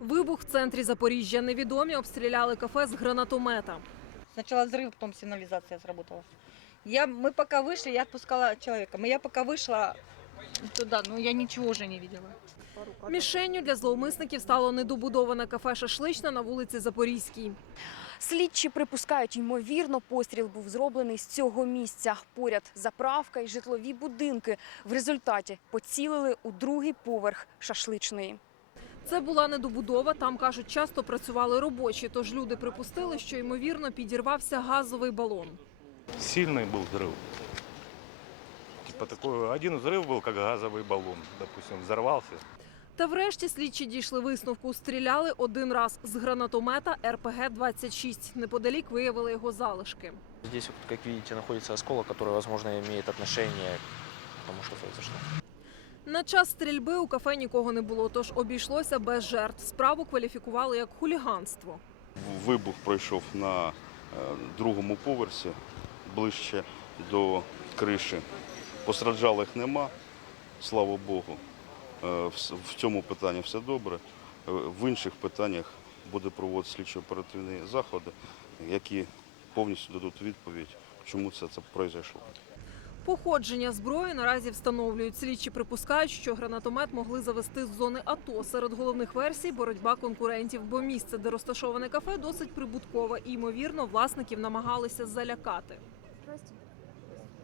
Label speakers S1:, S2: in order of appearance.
S1: Вибух в центрі Запоріжжя. Невідомі обстріляли кафе з гранатомета.
S2: Сначала взрыв, потом сигнализация сработала. Я, мы пока вышли, я отпускала человека. Мы- Я пока вышла туда, но я ничего уже не видела.
S1: Мішенню для зловмисників стало недобудоване кафе «Шашлична» на вулиці Запорізькій.
S3: Слідчі припускають, ймовірно, постріл був зроблений з цього місця. Поряд заправка і житлові будинки. В результаті поцілили у другий поверх шашличної.
S1: Це була недобудова. Там кажуть, часто працювали робочі. Тож люди припустили, що ймовірно підірвався газовий балон.
S4: Сильный был взрыв. Типа такой, один взрыв был, как газовый баллон, допустим, взорвался.
S1: Та врешті слідчі дійшли висновку. Стріляли один раз з гранатомета РПГ-26. Неподалік виявили його залишки.
S5: Здесь, вот, как видите, находится осколок, который, возможно, имеет отношение к тому, что произошло.
S1: На час стрільби у кафе нікого не було, тож обійшлося без жертв. Справу кваліфікували як хуліганство.
S6: Вибух пройшов на е, другому поверсі, ближче до криші. Постраждалих нема, слава Богу. Е, В цьому питанні все добре. Е, В інших питаннях буде проводити слідчо-оперативні заходи, які повністю дадуть відповідь, чому це, це пройшло.
S1: Походження зброї наразі встановлюють. Слідчі припускають, що гранатомет могли завести з зони АТО. Серед головних версій боротьба конкурентів, бо місце, де розташоване кафе, досить прибуткове і ймовірно власників намагалися залякати.